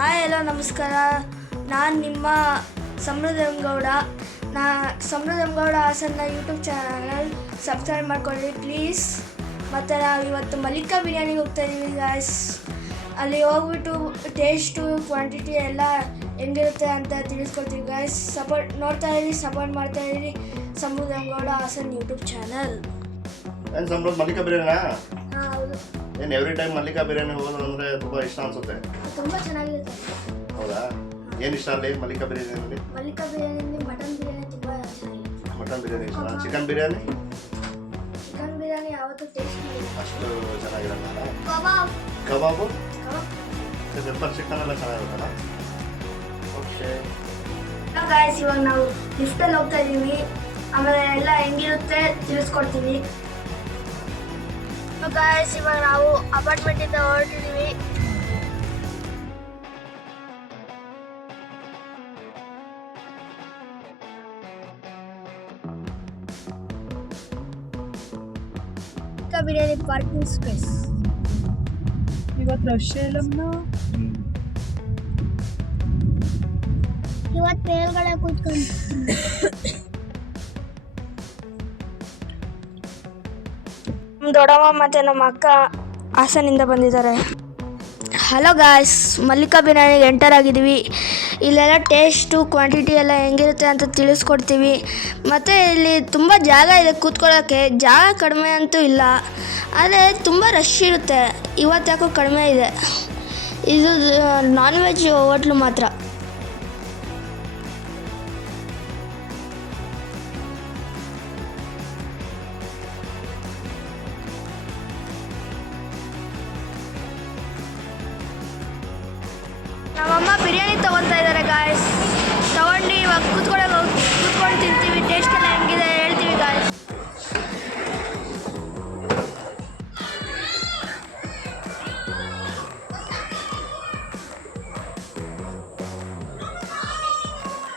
Hi hello ನಮಸ್ಕಾರ. ನಾನು ನಿಮ್ಮ ಸಮೃದ್ಧಂಗೌಡ. ಸಮೃದ್ಧಂಗೌಡ ಹಾಸನ್ನ ಯೂಟ್ಯೂಬ್ ಚಾನಲ್ ಸಬ್ಸ್ಕ್ರೈಬ್ ಮಾಡ್ಕೊಳ್ಳಿ ಪ್ಲೀಸ್. ಮತ್ತು ನಾವು ಇವತ್ತು ಮಲ್ಲಿಕಾ ಬಿರಿಯಾನಿಗೆ ಹೋಗ್ತಾ ಇದ್ದೀವಿ ಗಾಯ್ಸ್. ಅಲ್ಲಿ ಹೋಗ್ಬಿಟ್ಟು ಟೇಸ್ಟು ಕ್ವಾಂಟಿಟಿ ಎಲ್ಲ ಹೆಂಗಿರುತ್ತೆ ಅಂತ ತಿಳಿಸ್ಕೊಡ್ತೀವಿ ಗಾಯ್ಸ್. ಸಪೋರ್ಟ್ ನೋಡ್ತಾ ಇರಿ, ಸಪೋರ್ಟ್ ಮಾಡ್ತಾ ಇರಿ ಸಮೃದ್ಧಂಗೌಡ ಹಾಸನ್ ಯೂಟ್ಯೂಬ್ ಚಾನಲ್. ಏನು ಸಮೃದ್ಧ ಮಲ್ಲಿಕಾ ಬಿರಿಯಾನಿನಾ? ಹಾಂ ಹೌದು. ಏನು ಎವ್ರಿ ಟೈಮ್ ಮಲ್ಲಿಕಾ ಬಿರಿಯಾನಿ ಹೋಗೋದು ಅಂದರೆ ತುಂಬ ಇಷ್ಟ ಅನಿಸುತ್ತೆ. ತುಂಬ ಚೆನ್ನಾಗಿರುತ್ತೆ. ಹೌದಾ? ಏನು ಇಷ್ಟ ಅಲ್ಲಿ ಮಲ್ಲಿಕಾ ಬಿರಿಯಾನಿಯಲ್ಲಿ? ಮಲ್ಲಿಕಾ ಬಿರಿಯಾನಿಯಲ್ಲಿ ಮಟನ್ ಬಿರಿಯಾನಿ ತುಂಬ ಚೆನ್ನಾಗಿರುತ್ತೆ. ಮಟನ್ ಬಿರಿಯಾನಿ ಇಷ್ಟ. ಚಿಕನ್ ಬಿರಿಯಾನಿ? ಚಿಕನ್ ಬಿರಿಯಾನಿ ಯಾವತ್ತೂ ಟೇಸ್ಟ್ ಮಾಡಿಲ್ಲ. ಅಷ್ಟು ಚೆನ್ನಾಗಿರಲ್ಲ. ಕಬಾಬ್ ಕಬಾಬು ಪೆಪ್ಪರ್ ಚಿಕನ್ ಎಲ್ಲ ಚೆನ್ನಾಗಿರುತ್ತಲ್ಲ. ಓಕೆ ಗಾಯ್ಸ್, ಇವಾಗ ನಾವು ಲಿಫ್ಟಲ್ಲಿ ಹೋಗ್ತಾ ಇದ್ದೀವಿ. ಆಮೇಲೆ ಎಲ್ಲ ಹೆಂಗಿರುತ್ತೆ ತಿಳಿಸ್ಕೊಡ್ತೀವಿ ಗಾಯ್ಸ್. ಇವಾಗ ನಾವು ಅಪಾರ್ಟ್ಮೆಂಟಿಂದ ಹೊರಟಿದ್ದೀವಿ. Biryani parking space. ಇವತ್ತು ರಶ್ ಇಲ್ಲಮ್ಮ. ಇವತ್ತು ಮೇಲ್ಗಡೆ ಕೂತ್ಕೊಂಡು ನಮ್ಮ ದೊಡ್ಡಮ್ಮ ಮತ್ತು ನಮ್ಮ ಅಕ್ಕ ಹಾಸನಿಂದ ಬಂದಿದ್ದಾರೆ. ಹಲೋ ಗಾಯ್ಸ್, ಮಲ್ಲಿಕಾ ಬಿರಿಯಾನಿಗೆ ಎಂಟರ್ ಆಗಿದ್ದೀವಿ. ಇಲ್ಲೆಲ್ಲ ಟೇಸ್ಟು ಕ್ವಾಂಟಿಟಿ ಎಲ್ಲ ಹೆಂಗಿರುತ್ತೆ ಅಂತ ತಿಳಿಸ್ಕೊಡ್ತೀವಿ. ಮತ್ತು ಇಲ್ಲಿ ತುಂಬ ಜಾಗ ಇದೆ ಕೂತ್ಕೊಳ್ಳೋಕ್ಕೆ. ಜಾಗ ಕಡಿಮೆ ಅಂತೂ ಇಲ್ಲ, ಆದರೆ ತುಂಬ ರಶ್ ಇರುತ್ತೆ. ಇವತ್ತು ಯಾಕೋ ಕಡಿಮೆ ಇದೆ. ಇದು ನಾನ್ ವೆಜ್ ಹೋಟ್ಲು ಮಾತ್ರ. ನಮ್ಮಮ್ಮ ಬಿರಿಯಾನಿ ತೊಗೊತಾ ಇದ್ದಾರೆ ಗಾಯ್ಸ್. ತೊಗೊಂಡು ಇವಾಗ ಕೂತ್ಕೊಂಡು ತಿಂತೀವಿ. ಟೇಸ್ಟ್ ಎಲ್ಲ ಹೆಂಗಿದೆ ಹೇಳ್ತೀವಿ ಗಾಯ್ಸ್.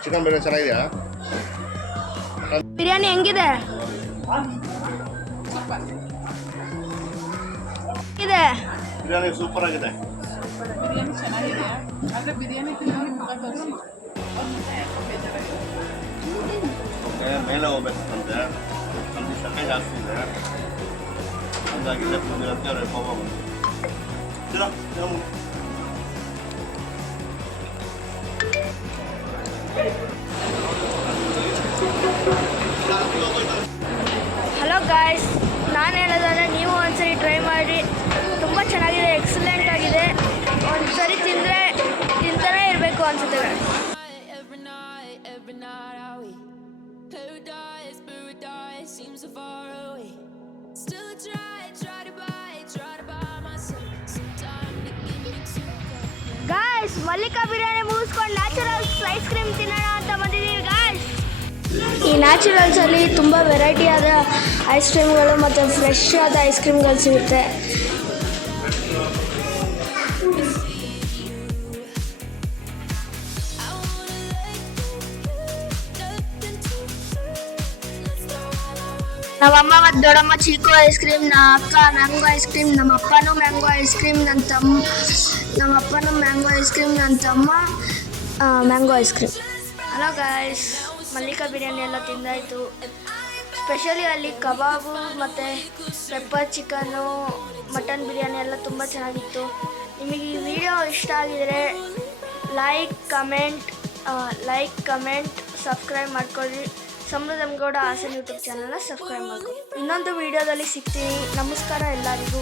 ಚಿಕನ್ ಬಿರಿಯಾನಿ ಚೆನ್ನಾಗಿದೆಯಾ? ಬಿರಿಯಾನಿ ಹೆಂಗಿದೆ? ಬಿರಿಯಾನಿ ಸೂಪರ್ ಆಗಿದೆ. ಬಿರಿಯಾನಿ ಚೆನ್ನಾಗಿದೆ, ಆದರೆ ಬಿರಿಯಾನಿ ತಿನ್ನೋರು ಮುಖ ತೋರಿಸಿ ಮೇಲೆ ಹೋಗ್ಬೇಕಂತೆ. ಅಲ್ಲಿ ಸಕ್ಕರೆ ಜಾಸ್ತಿ ಇದೆ, ಹಂಗಾಗಿದೆ ಬಂದಿರೋಕ್ಕೆ ಅವ್ರ ಕೋಪ ಬಂದು. ಹಲೋ ಗಾಯ್ಸ್, ನಾನು ಹೇಳೋದಾದ್ರೆ ನೀವು ಒಂದ್ಸರಿ ಟ್ರೈ ಮಾಡಿ. ತುಂಬ ಚೆನ್ನಾಗಿದೆ, ಎಕ್ಸಲೆಂಟ್ ಆಗಿದೆ. ಒಂದ್ಸರಿ ತಿಂದರೆ ತಿಂತಾನೇ ಇರಬೇಕು ಅನ್ಸುತ್ತೆ ಗಾಯ್ಸ್. ಗಾಯ್ಸ್, ಮಲ್ಲಿಕಾ ಬಿರಿಯಾನಿ ಮುಗಿಸ್ಕೊಂಡು ನ್ಯಾಚುರಲ್ಸ್ ಐಸ್ ಕ್ರೀಮ್ ತಿನ್ನೋಣ ಅಂತ ಬಂದಿದ್ದೀವಿ ಗಾಯ್ಸ್. ಈ ನ್ಯಾಚುರಲ್ಸಲ್ಲಿ ತುಂಬ ವೆರೈಟಿ ಆದ ಐಸ್ ಕ್ರೀಮ್ಗಳು ಮತ್ತು ಫ್ರೆಶ್ ಆದ ಐಸ್ ಕ್ರೀಮ್ಗಳು ಸಿಗುತ್ತೆ. ನಮ್ಮಮ್ಮ ಮತ್ತು ದೊಡ್ಡಮ್ಮ ಚೀಕು ಐಸ್ ಕ್ರೀಮ್, ನಮ್ಮ ಅಕ್ಕ ಮ್ಯಾಂಗೋ ಐಸ್ ಕ್ರೀಮ್, ನಮ್ಮ ಅಪ್ಪನೂ ಮ್ಯಾಂಗೋ ಐಸ್ ಕ್ರೀಮ್, ನಮ್ಮ ಅಪ್ಪನೂ ಮ್ಯಾಂಗೋ ಐಸ್ ಕ್ರೀಮ್, ನನ್ನ ತಮ್ಮ mango ice cream. Hello guys, Mallika biryani ಎಲ್ಲ ತಿಂದಾಯಿತು. ಸ್ಪೆಷಲಿ ಅಲ್ಲಿ ಕಬಾಬು ಮತ್ತು ಪೆಪ್ಪರ್ ಚಿಕನ್ನು, ಮಟನ್ ಬಿರಿಯಾನಿ ಎಲ್ಲ ತುಂಬ ಚೆನ್ನಾಗಿತ್ತು. ನಿಮಗೆ ಈ ವಿಡಿಯೋ ಇಷ್ಟ ಆಗಿದರೆ ಲೈಕ್ ಕಮೆಂಟ್ ಸಬ್ಸ್ಕ್ರೈಬ್ ಮಾಡ್ಕೊಳ್ಳಿ. ಸಮೃದ್ಧಂಗೌಡ ಹಾಸನ್ ಯೂಟ್ಯೂಬ್ ಚಾನಲ್ನ ಸಬ್ಸ್ಕ್ರೈಬ್ ಮಾಡ್ಕೊಳ್ಳಿ. ಇನ್ನೊಂದು ವಿಡಿಯೋದಲ್ಲಿ ಸಿಗ್ತೀನಿ. ನಮಸ್ಕಾರ ಎಲ್ಲರಿಗೂ.